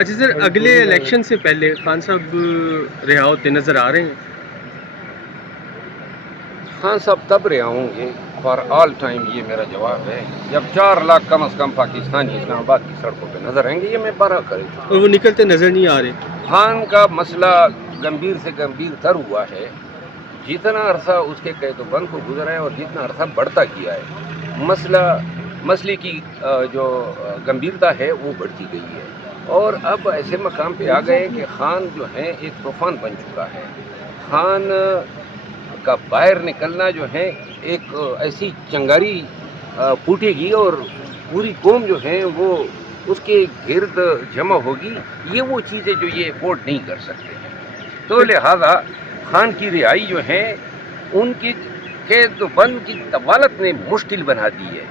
अच्छा सर, अगले इलेक्शन से पहले खान साहब रिहा होते नजर आ रहे हैं? खान साहब तब रिहा होंगे फॉर ऑल टाइम, ये मेरा जवाब है, जब 4 लाख कम अज़ कम पाकिस्तानी इस्लामाबाद की सड़कों पे नजर आएंगे। ये मैं बड़ा कर चुका और वो निकलते नजर नहीं आ रहे। खान का मसला गंभीर से गंभीर तर हुआ है। जितना अरसा उसके कैदोबंद को गुजरा है और जितना अरसा बढ़ता किया है, मसले की जो गंभीरता है वो बढ़ती गई है। और अब ऐसे मकाम पे आ गए कि खान जो है एक तूफान बन चुका है। खान का बाहर निकलना जो है एक ऐसी चंगारी फूटेगी और पूरी कौम जो है वो उसके गिर्द जमा होगी। ये वो चीज़ें जो ये अफोर्ड नहीं कर सकते हैं। तो लिहाजा खान की रिहाई जो है उनकी कैदबंद की तवालत ने मुश्किल बना दी है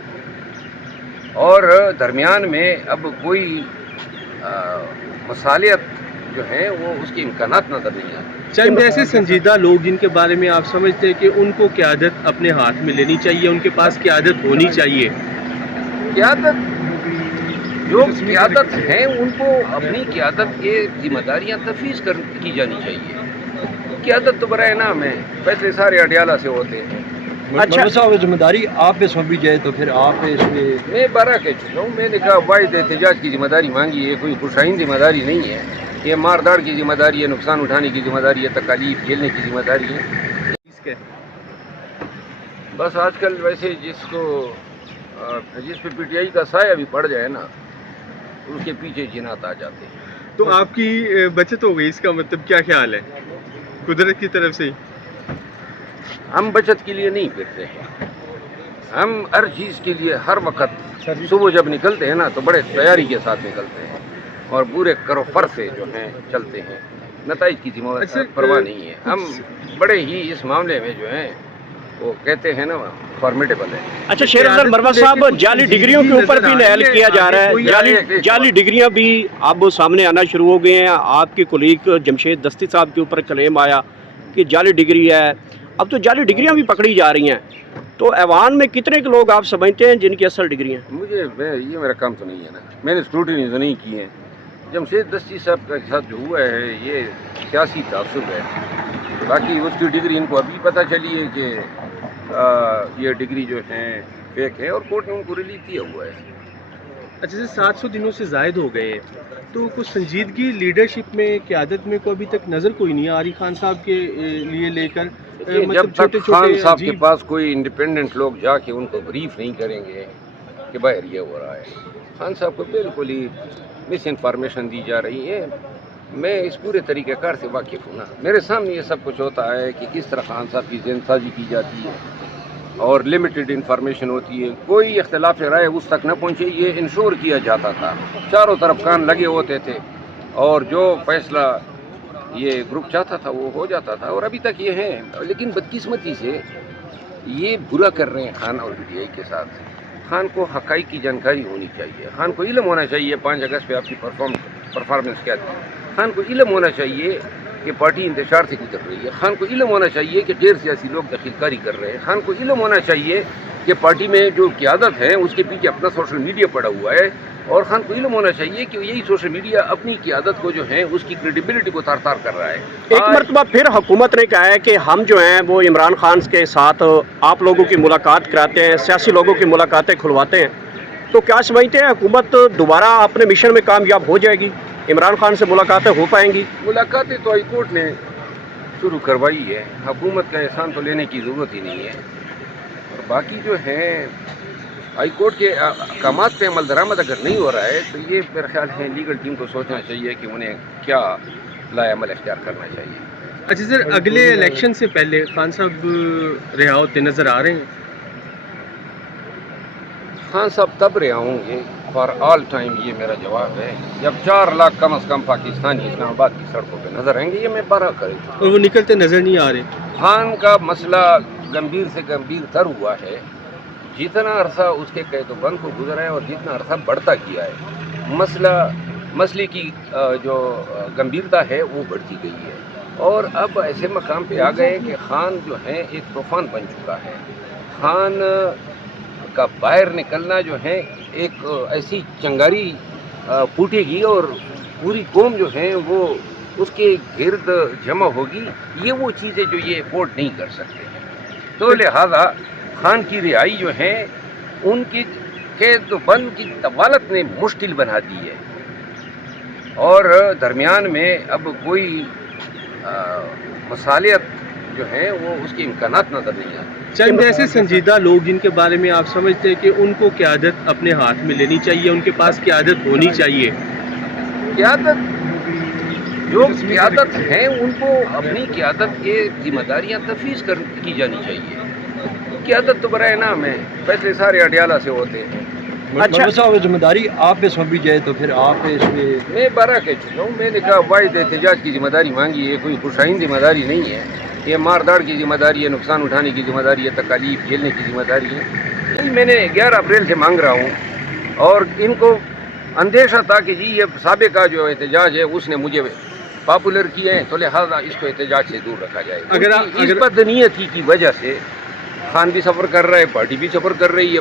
और दरमियान में अब कोई मसालियत जो है वो उसके इम्कानात नज़र नहीं आते। चंद ऐसे संजीदा लोग जिनके बारे में आप समझते हैं कि उनको क़यादत अपने हाथ में लेनी चाहिए, उनके पास क़यादत होनी चाहिए। क़यादत जो क़यादत हैं उनको अपनी क़यादत के जिम्मेदारियाँ तफवीज़ की जानी चाहिए। क़यादत तो बराए नाम है, फैसले सारे अडियाला से होते हैं। अच्छा साहब, जिम्मेदारी आप पे सौंपी जाए तो फिर आप इसमें मैं बारह कह चुका हूँ। मैंने कहा वाहिद एहतजाज की जिम्मेदारी मांगी है, कोई खुशाइन जिम्मेदारी नहीं है। ये मारदाड़ की जिम्मेदारी है, नुकसान उठाने की जिम्मेदारी है, तकालीफ झेलने की जिम्मेदारी है। बस आजकल वैसे जिस पे पीटीआई का साया भी पड़ जाए ना, उसके पीछे जिन्नात आ जाते हैं। तो आपकी बचत हो गई, इसका मतलब क्या ख्याल है कुदरत की तरफ से? हम बचत के लिए नहीं फिरते हैं, हम हर चीज़ के लिए हर वक्त सुबह जब निकलते हैं ना तो बड़े तैयारी के साथ निकलते हैं और पूरे करोफर से जो हैं चलते हैं। नताइज की परवाह नहीं है। हम बड़े ही इस मामले में जो हैं वो कहते हैं ना फॉर्मिडेबल है। अच्छा शेर अफजल मरवा साहब, जाली डिग्रियों के ऊपर भी नहल किया जा रहा है। जाली डिग्रियां भी अब सामने आना शुरू हो गए हैं। आपके कोलीग जमशेद दस्ती साहब के ऊपर क्लेम आया कि जाली डिग्री है। अब तो जाली डिग्रियां भी पकड़ी जा रही हैं। तो ऐवान में कितने के लोग आप समझते हैं जिनकी असल डिग्रियां? ये मेरा काम तो नहीं है ना, मैंने स्क्रूटनी तो नहीं की है। जमशेद दस्ती साहब के साथ जो हुआ है ये सियासी तासुब है। बाकी उसकी डिग्री इनको अभी पता चली है कि ये डिग्री जो है फेक है और कोर्ट ने उनको रिलीव दिया हुआ है। अच्छा सर, 700 दिनों से ज़ायद हो गए हैं, तो कुछ संजीदगी लीडरशिप में, क़यादत में को अभी तक नज़र कोई नहीं आ रही खान साहब के लिए लेकर। जब तक खान साहब के पास कोई इंडिपेंडेंट लोग जाके उनको ब्रीफ नहीं करेंगे कि बाहर ये हो रहा है, खान साहब को बिल्कुल ही मिस इन्फॉर्मेशन दी जा रही है। मैं इस पूरे तरीक़ेकार से वाकिफ़ हूँ ना, मेरे सामने ये सब कुछ होता है कि किस तरह खान साहब की ज़हनसाजी की जाती है और लिमिटेड इन्फॉर्मेशन होती है। कोई इख्तिलाफ राय उस तक न पहुँचे, ये इंश्योर किया जाता था। चारों तरफ कान लगे होते थे और जो फैसला ये ग्रुप चाहता था वो हो जाता था और अभी तक ये है। लेकिन बदकिस्मती से ये बुरा कर रहे हैं खान और पीटीआई के साथ। खान को हक़ाइक़ की जानकारी होनी चाहिए, खान को इल्म होना चाहिए 5 अगस्त पे आपकी परफॉर्मेंस क्या थी। खान को इल्म होना चाहिए कि पार्टी इंतशार से गुजर रही है। खान को इल्म होना चाहिए कि गैर सियासी लोग दखलकारी कर रहे हैं। खान को इल्म होना चाहिए कि पार्टी में जो क़यादत है उसके पीछे अपना सोशल मीडिया पड़ा हुआ है। और खान को इल्म होना चाहिए कि यही सोशल मीडिया अपनी क़यादत को जो है उसकी क्रेडिबिलिटी को तार-तार कर रहा है। एक मरतबा फिर हुकूमत ने कहा है कि हम जो हैं वो इमरान खान के साथ आप लोगों की मुलाकात कराते हैं, सियासी लोगों की मुलाकातें खुलवाते हैं। तो क्या समझते हैं हुकूमत दोबारा अपने मिशन में कामयाब हो जाएगी? इमरान खान से मुलाकातें हो पाएंगी? मुलाकातें तो हाई कोर्ट ने शुरू करवाई है, हुकूमत का एहसान तो लेने की ज़रूरत ही नहीं है। और बाकी जो है हाई कोर्ट के अहकामात पे अमल दरामद अगर नहीं हो रहा है तो ये मेरा ख्याल है लीगल टीम को सोचना चाहिए कि उन्हें क्या लाए अमल इख्तियार करना चाहिए। अच्छा सर, अगले इलेक्शन से पहले खान साहब रिहा होते नजर आ रहे हैं? खान साहब तब रिहा होंगे फॉर ऑल टाइम, ये मेरा जवाब है, जब 4 लाख कम अज़ कम पाकिस्तानी इस्लामाबाद की सड़कों पे नजर आएंगे। ये मैं बड़ा कर चुका हूं। और वो निकलते नजर नहीं आ रहे। खान का मसला गंभीर से गंभीर तर हुआ है। जितना अरसा उसके कैदोबंद को गुजरा है और जितना अरसा बढ़ता किया है, मसले की जो गंभीरता है वो बढ़ती गई है। और अब ऐसे मकाम पे आ गए कि खान जो है एक तूफान बन चुका है। खान का बाहर निकलना जो है एक ऐसी चंगारी फूटेगी और پوری قوم جو ہے وہ اس کے گرد جمع ہوگی، یہ وہ چیزیں جو یہ افورڈ نہیں کر سکتے. تو لہذا خان کی رہائی جو ہے ان کی قید و بند کی طوالت نے مشکل بنا دی ہے، اور درمیان میں اب کوئی مصالحت جو ہے وہ اس کے امکانات نظر نہیں آتے. چند ایسے سنجیدہ لوگ جن کے بارے میں آپ سمجھتے ہیں کہ ان کو قیادت اپنے ہاتھ میں لینی چاہیے، ان کے پاس قیادت ہونی چاہیے. جو قیادت ہیں ان کو اپنی قیادت کے ذمہ داریاں تفویض کی جانی چاہیے. قیادت تو برائے نام ہے، فیصلے سارے اڈیالہ سے ہوتے ہیں. اچھا صاحب ذمہ داری آپ پہ سونپی جائے تو پھر آپ اس میں میں بارہ کہہ چکا ہوں. میں نے کہا واحد احتجاج کی ذمہ داری مانگی ہے، کوئی خوشائن ذمہ داری نہیں ہے. یہ مار داڑ کی ذمہ داری ہے، نقصان اٹھانے کی ذمہ داری ہے، تکالیف جھیلنے کی ذمہ داری ہے. یہی میں نے 11 اپریل سے مانگ رہا ہوں، اور ان کو اندیشہ تھا کہ جی یہ سابقہ جو احتجاج ہے اس نے مجھے پاپولر کیے ہیں، تو لہٰذا اس کو احتجاج سے دور رکھا جائے. اس بدنیتی کی وجہ سے خان بھی سفر کر رہا ہے، پارٹی بھی سفر کر رہی ہے،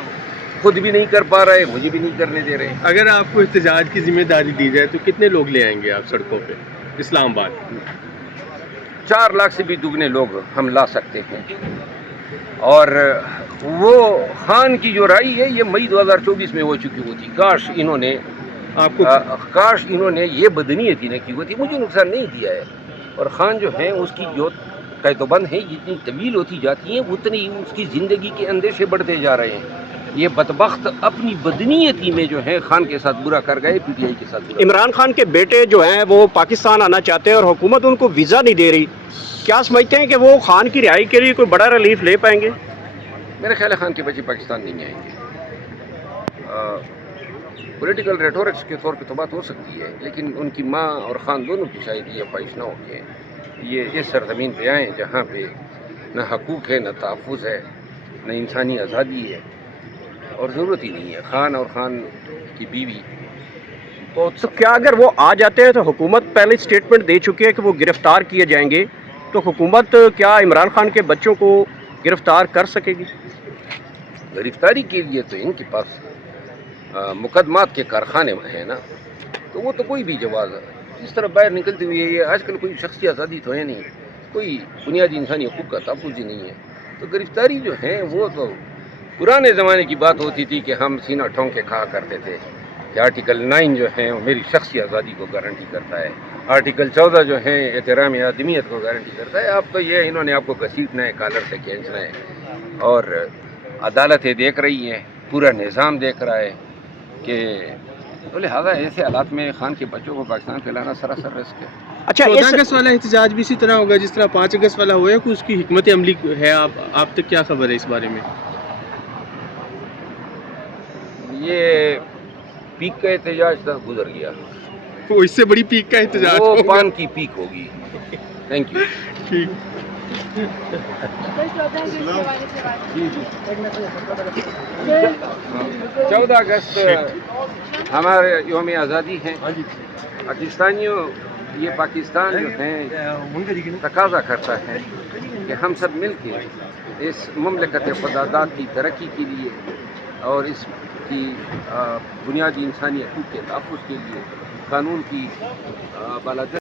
خود بھی نہیں کر پا رہا ہے، مجھے بھی نہیں کرنے دے رہے. اگر آپ کو احتجاج کی ذمہ داری دی جائے تو کتنے لوگ لے آئیں گے آپ سڑکوں پہ اسلام آباد؟ 4 لاکھ سے بھی دگنے لوگ ہم لا سکتے ہیں. اور وہ خان کی جو رائے ہے یہ مئی 2024 میں ہو چکی ہوتی. کاش انہوں نے یہ بدنیتی نہ کی ہوتی. مجھے نقصان نہیں دیا ہے. اور خان جو ہیں اس کی جو قید و بند ہے جتنی طویل ہوتی جاتی ہیں اتنی اس کی زندگی کے اندیشے بڑھتے جا رہے ہیں. یہ بدبخت اپنی بدنیتی میں جو ہے خان کے ساتھ برا کر گئے، پی ٹی آئی کے ساتھ برا. عمران خان کے بیٹے جو ہیں وہ پاکستان آنا چاہتے ہیں اور حکومت ان کو ویزا نہیں دے رہی، کیا سمجھتے ہیں کہ وہ خان کی رہائی کے لیے کوئی بڑا ریلیف لے پائیں گے؟ میرا خیال ہے خان کے بچے پاکستان نہیں آئیں گے. پولیٹیکل ریٹورکس کے طور پہ تو بات ہو سکتی ہے، لیکن ان کی ماں اور خان دونوں کی شاید یہ خواہش نہ ہو کہ یہ اس سرزمین پہ آئیں جہاں پہ نہ حقوق ہے، نہ تحفظ ہے، نہ انسانی آزادی ہے، اور ضرورت ہی نہیں ہے. خان اور خان کی بیوی تو کیا اگر وہ آ جاتے ہیں تو حکومت پہلے اسٹیٹمنٹ دے چکی ہے کہ وہ گرفتار کیے جائیں گے، تو حکومت کیا عمران خان کے بچوں کو گرفتار کر سکے گی؟ گرفتاری کے لیے تو ان کے پاس مقدمات کے کارخانے ہیں نا، تو وہ تو کوئی بھی جواز ہے. اس طرح باہر نکلتے ہوئے یہ آج کل کوئی شخصی آزادی تو ہے نہیں، کوئی بنیادی انسانی حقوق کا تحفظ ہی نہیں ہے. تو گرفتاری جو ہے وہ تو پرانے زمانے کی بات ہوتی تھی کہ ہم سینہ ٹھونک کے کہا کرتے تھے کہ آرٹیکل 9 جو ہے وہ میری شخصی آزادی کو گارنٹی کرتا ہے، آرٹیکل 14 جو ہے احترام آدمیت کو گارنٹی کرتا ہے. اب تو یہ انہوں نے آپ کو گھسیٹنا ہے، کالر سے کھینچنا ہے، اور عدالتیں دیکھ رہی ہیں، پورا نظام دیکھ رہا ہے کہ تو لہٰذا ایسے حالات میں خان کے بچوں کو پاکستان پہ لانا سراسر رسک ہے. اچھا 14 اگست والا احتجاج بھی اسی طرح ہوگا جس طرح 5 اگست والا ہوا ہے، کہ اس کی حکمت عملی ہے؟ آپ تک کیا خبر ہے اس بارے میں؟ یہ پیک کا احتجاج تھا، گزر گیا. وہ اس سے بڑی پیک کا احتجاج وہ ہوگا. پان کی پیک ہوگی. Thank you. ٹھیک. 14 اگست ہمارے یوم آزادی ہے. پاکستانیوں یہ پاکستان جو ہے تقاضا کرتا ہے کہ ہم سب مل کے اس مملکت خداداد کی ترقی کے لیے اور اس کی بنیادی انسانی حقوق کے تحفظ کے لیے قانون کی بالادستی